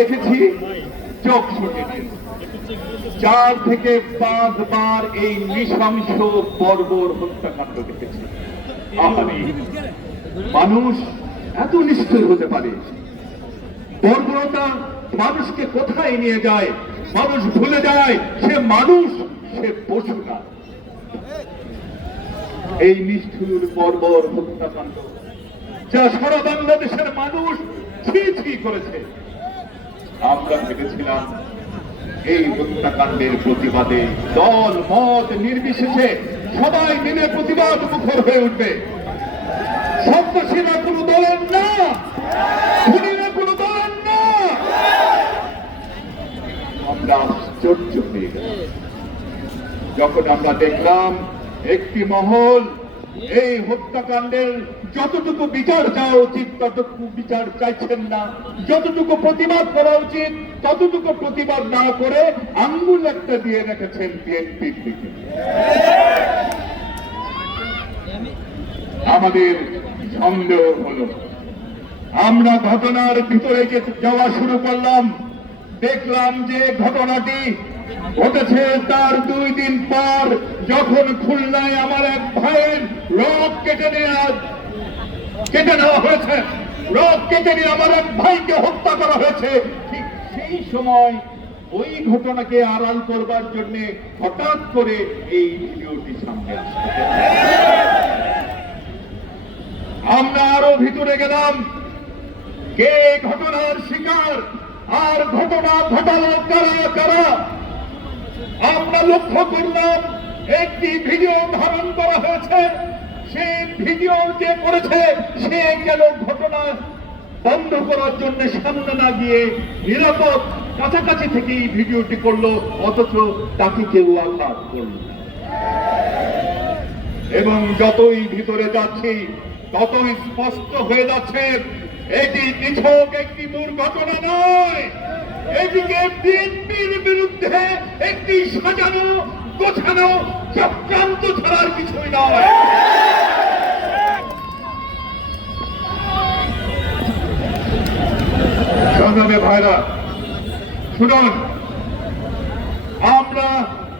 দেখেছি চোখ শুনে চার থেকে পাঁচবার এই নৃশংস বর্বর হত্যাকাণ্ড দেখেছি। আহারে, মানুষ এত নিষ্ঠুর হতে পারে। বর্বরতা মানুষকে কোথায় নিয়ে যায়? মানুষ ভুলে যায় সে মানুষ সে পশু না। এই নিষ্ঠুর বর্বর হত্যাকাণ্ড যা সারা বাংলাদেশের মানুষ ছি ছি করেছে। আমরা ভেবেছিলাম এই হত্যাকাণ্ডের প্রতিবাদে দল, মত নির্বিশেষে সবাই মিলে প্রতিবাদ মুখর হয়ে উঠবে। সন্ত্রাসীরা কোনো দলের না কোনো না। আশ্চর্য হয়ে যখন আমরা দেখলাম, একটি মহল এই হত্যাকাণ্ডের যতটুকু বিচার চাওয়া উচিত, ততটুকু বিচার চাইছেন না। যতটুকু প্রতিবাদ করা উচিত, ততটুকু প্রতিবাদ না করে আঙ্গুল একটা দিয়ে রেখেছেন বিএনপির দিকে আমাদের সন্দেহ হলো, আমরা ঘটনার ভিতরে যাওয়া শুরু করলাম, দেখলাম যে ঘটনাটি ঘটেছে তার দুই দিন পর, যখন খুলনায় আমার এক ভাইয়ের রথ কেটে নেওয়া কেটে নেওয়া হয়েছে। রথ কেটে নিয়ে আমার এক ভাইকে হত্যা করা হয়েছে। ঠিক সেই সময় ওই ঘটনাকে আড়াল করবার জন্য হঠাৎ করে এই ভিডিওটি সামনে আমরা আরও ভিতরে গেলাম। কে ঘটনার শিকার? আর ঘটনা ঘটালো কারা কারা? আমরা লক্ষ্য করলাম, একটি ভিডিও ধারণ করা হয়েছে। সেই ভিডিও সে ঘটনা বন্ধ করার জন্য সামনে না গিয়ে কাছাকাছি ভিডিওটি করল, অথচ তাকে এবং যতই ভিতরে যাচ্ছি, ততই স্পষ্ট হয়ে যাচ্ছে, এটি নিছক একটি দুর্ঘটনা নয়। এটিকে বিএনপির বিরুদ্ধে একটি সাজানো, গোছানো, চক্রান্ত ছাড়ার কিছুই নয়। ভাইরা শুনুন আমরা